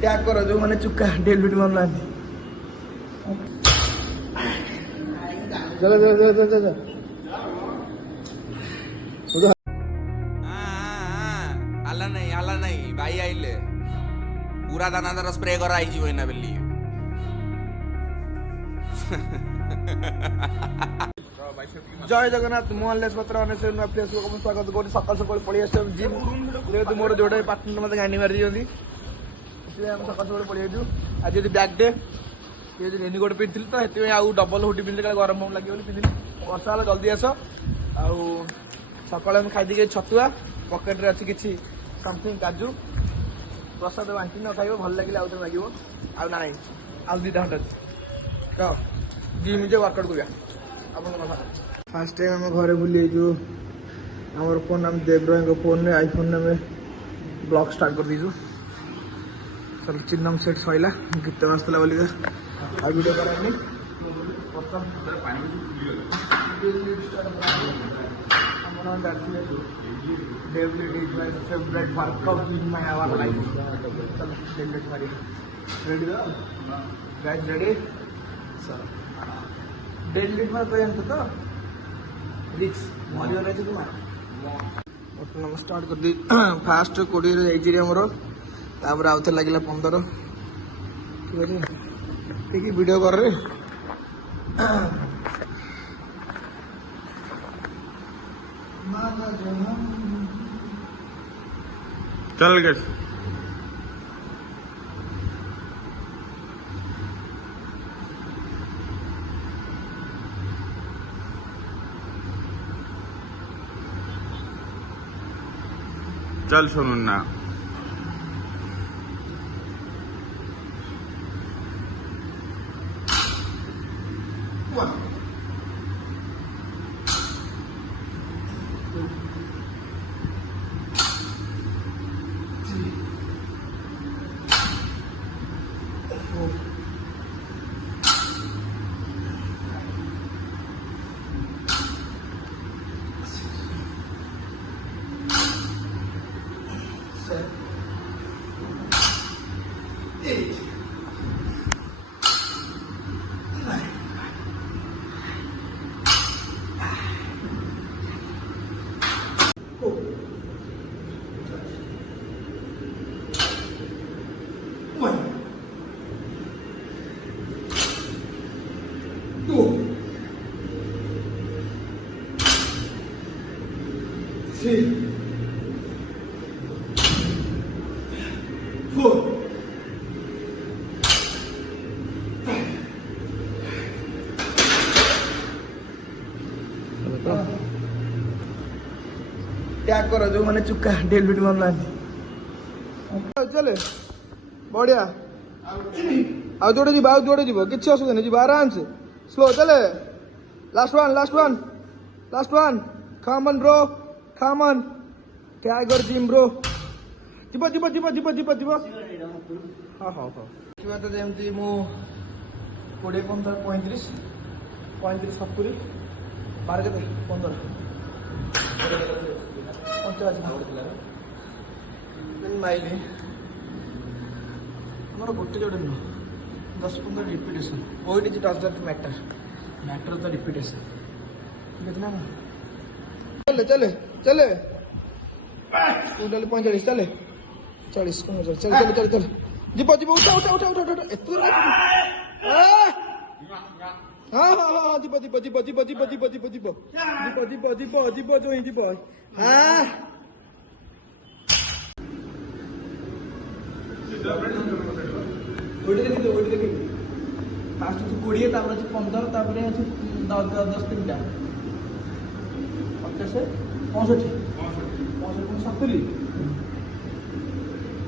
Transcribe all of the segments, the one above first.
त्याग करो जो मैंने चुका डेली मामला चलो चलो चलो चलो चलो आला नहीं भाई आइले पूरा दाना स्प्रे करा ना बेली जय जगन्नाथ मोहनलेस पत्र स्वागत कर सकाल सकाल पलि आस जिम जेहतु मोर जोड़े पार्टनर मत गानी मारी दिखती सकाल सकाल पलि आज आज बैग डे ये रेनिकोट पिंधि तो ये आउ डबल हुडी पिंधि गरम फम लगे पिंधि वर्षा है जल्दी आस आका खाई छतुआ पकेट रे अच्छी किसी समथिंग काजू प्रसाद बांटी न खाइब भल लगे आउ लगे आउ ना आउ दुटा घंटा तो जिम जे वर्कआउट करिया फास्ट टाइम आम घरे बुले आम फोन आम देवराय फोन में आईफोन में ब्लॉग स्टार्ट कर दीजु चल चिन्नम सेट सैला गीत बाजला बोल आ वीडियो करानी deadlift is my favourite workout in my our life चल डेवलेट मारी ready guys ready sir deadlift में कोई अंत तो रिक्स मरियो रहे तुम बर्तमान स्टार्ट कर दी फास्ट 20 रे हमर तापर आउथे लागला 15 ठीक है ठीक है वीडियो कर रे चल गए चल सुन ना त्याग करो जो मैंने चुका डेली मामला चले बढ़िया आउ जोड़े जी किसी असुविधा नहीं आराम से स्लो चले last one Khaman bro Khaman tiger gym bro जीव हाँ हाँ हाँ तो जमी मु 20 15 35 70 बार के 15 माइल आमर गोटे जोड़े नुह 10-15 रिपिटेसन ओट is touch that matter the repetition ठीक है ना चले चले चले टोटल 45 चले 40 चले चले चले चले जीव उठा हाँ हाँ हाँ जीव जो ही जीव हाँ फास्ट 20 15 10 3टा 50 65 70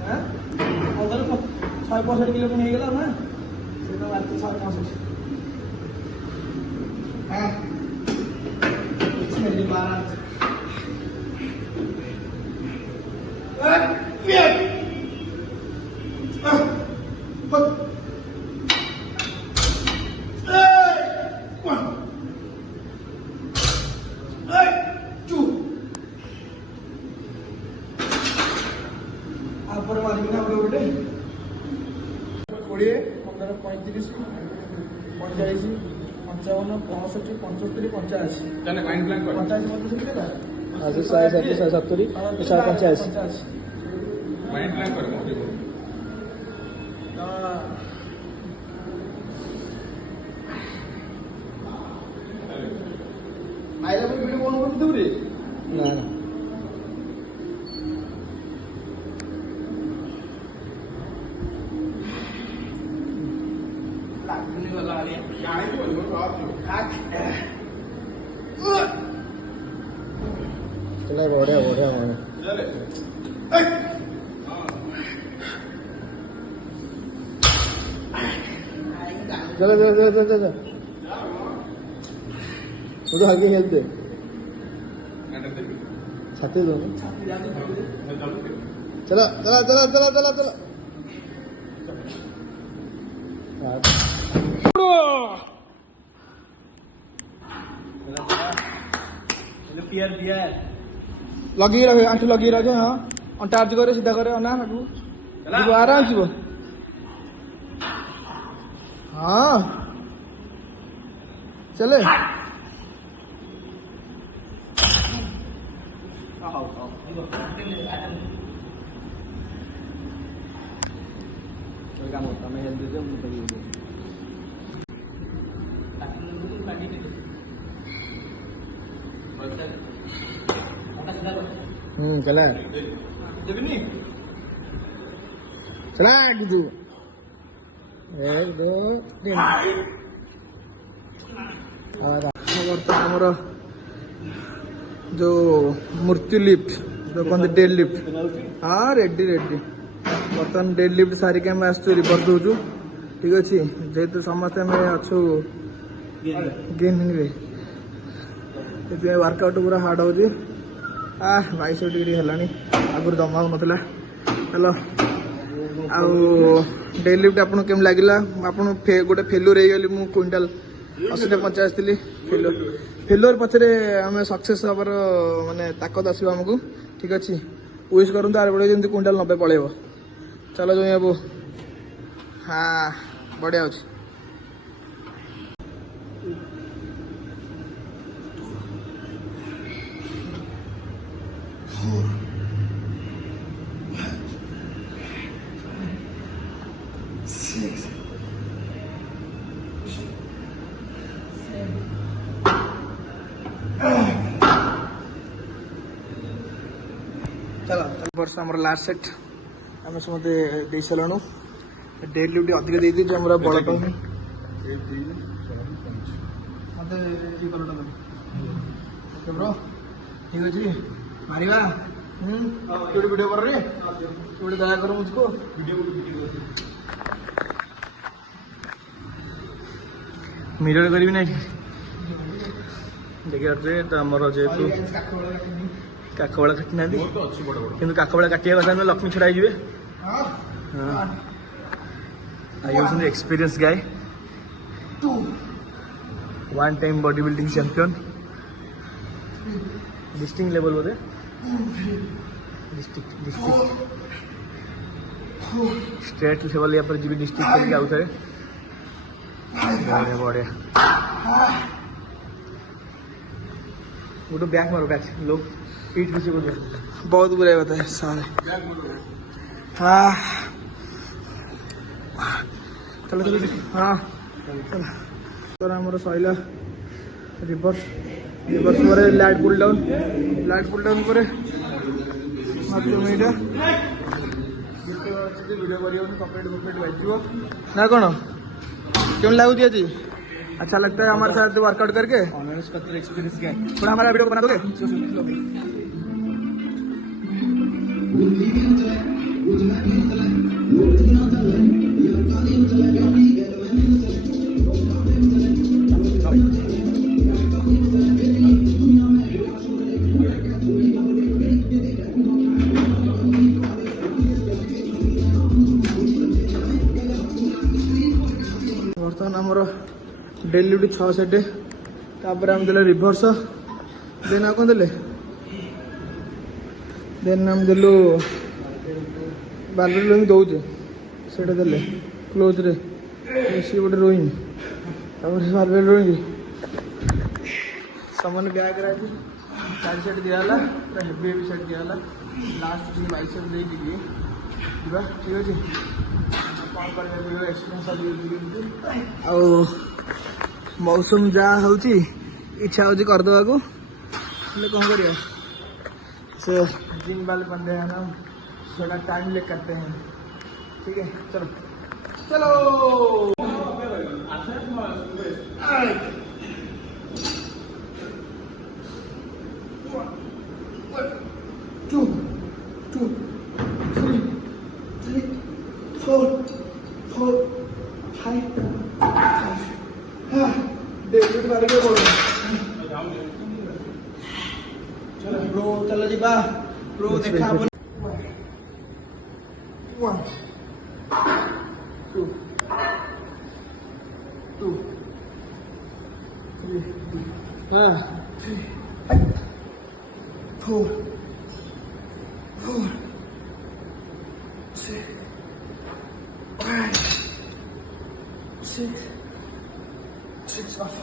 हाँ 165 किलो में हो गला ना से तो 165 हाँ मेरी 12 20 15 35 45 55 65 75 85 ତାହେଲେ ମାଇଣ୍ଡ ପ୍ଲାନ୍ କର 85 ମଧ୍ୟ କେତେ आज 160 170 185 ମାଇଣ୍ଡ ପ୍ଲାନ୍ କର ମୁଁ ଯିବୁ ଆଇଲା ପରେ ଭିଡ଼ିଓ ବନ୍ଦ କରିଦେବୁ ରେ ना ना ଲାଗୁନି ଗଲା ଭଳିଆ ଜାଣିଛୁ ମୁଁ ସବ चला बढ़िया बढ़िया ଚାଲେ चला चला चला चला चला वो तो हल्के खेलते छाते दो ना चला चला चला चला चला चला ପିଆର ପିଆର लगी रखे आंटी लगी रखे हाँ और चार्ज करे सीधा करे ना आगू ଯିବ आराम ଯିବ हाँ चले काम होता मैं हेल्थ देते हूँ चला ଦେବିନି चला gitu 1 2 3 ବର୍ତ୍ତମାନ ଆମର ଯୋଉ ମୃତ୍ୟୁ ଲିଫ୍ଟ ଯୋଉ କହନ୍ତି ଡେଡ୍ ଲିଫ୍ଟ ହଁ ରେଡି ରେଡି ବର୍ତ୍ତମାନ ଡେଡ୍ ଲିଫ୍ଟ ସାରିକି ଆମେ ଆସୁଛୁ ରିଭର୍ସ ଦଉଛୁ ଠିକ ଅଛି ଯେହେତୁ ସମସ୍ତେ ଆମେ ଅଛୁ ଗେମିଂରେ ସେଥିପାଇଁ ୱାର୍କଆଉଟ ପୁରା ହାର୍ଡ ହଉଛି ବାଇଶ ଟିକେ ଟିକେ ହେଲାଣି ଆଗରୁ ଜମା ହଉନଥିଲା ହ୍ୟାଲୋ ଆଉ ଡେଡ୍ ଲିଫ୍ଟ ଆପଣଙ୍କୁ କେମିତି ଲାଗିଲା ଆପଣ ଗୋଟେ ଫେଲୁର ହେଇଗଲି ମୁଁ କୁଇଣ୍ଟାଲ 80 50 ଥିଲି ଫେଲୁର ପଛରେ ଆମେ ସକ୍ସେସ୍ ହବାର ମାନେ ତାକତ ଆସିବ ଆମକୁ ଠିକ ଅଛି ୱିଶ୍ କରନ୍ତୁ ଆର ବେଳେ ଯେମିତି କୁଇଣ୍ଟାଲ 90 ପଳେଇବ ଚାଲ ଜଇଁ ବାବୁ ହଁ ବଢ଼ିଆ ଅଛି चलो वर्ष आम लास्ट सेट आम समझे दे सारू डेड लिफ्ट अधिक दे दी आम बड़ टाइम मत ब्रो ठीक अच्छे मारिबा वीडियो कर रे दया कर मुझको मिरर करी ना देखिए तो आमर जेहेतु काकबड़ा काटी ना कि काकबड़ा काटिया कथा ना लक्ष्मी छड़ा जी एक्सपीरियंस गाय 1 time body building champion district level बोधे डिस्ट्रिक्ट स्टेट लेवल या पर जी डिस्ट्रिक्ट खेल आउ थे बढ़िया गोटे बैक मारो बैक लोग पीठ पीछे बोलते बहुत बुरा होता है सारे हाँ चलो चलो हाँ चलो तो आमर सैला रिवर्स रिवर्स पर लाइट पुल डाउन पर वीडियो कर ना कौन क्यों लगुच आज अच्छा लगता है हमारे साथ वर्कआउट करके एक्सपीरियंस क्या थोड़ा हमारा वीडियो को बना दोगे बर्तमान आमर डेली ड्यूटी 6 सेट तापर आम देले रिभर्स देन आ कौन देले देन आम देलु बारबेल दौचे से क्लोज रे सी गोटे रोईंग तापर मार्बल रोईंग सामान ब्याग रहा चार सेट दिगला पूरा हेवी हेवी सेट दिगला लास्ट टी बाइसेप दे दिए ଯିବା ଠିକ୍ ଅଛି କ'ଣ କରିବା ଏକ୍ସପିରିଏନ୍ସ ଆଉ ମୌସମ ଯାହା ହେଉଛି ଇଚ୍ଛା ହେଉଛି କରିଦେବାକୁ ହେଲେ କ'ଣ କରିବା से जिम वाले बंदे हैं ना थोड़ा टाइम ले करते हैं ठीक है चलो चलो two two three three four four five हाँ डेविड मार के बोलो चलो ब्रो चलो जी बा ब्रो देखा बोल 1 2 2 3 4 4 6 5 6 6 off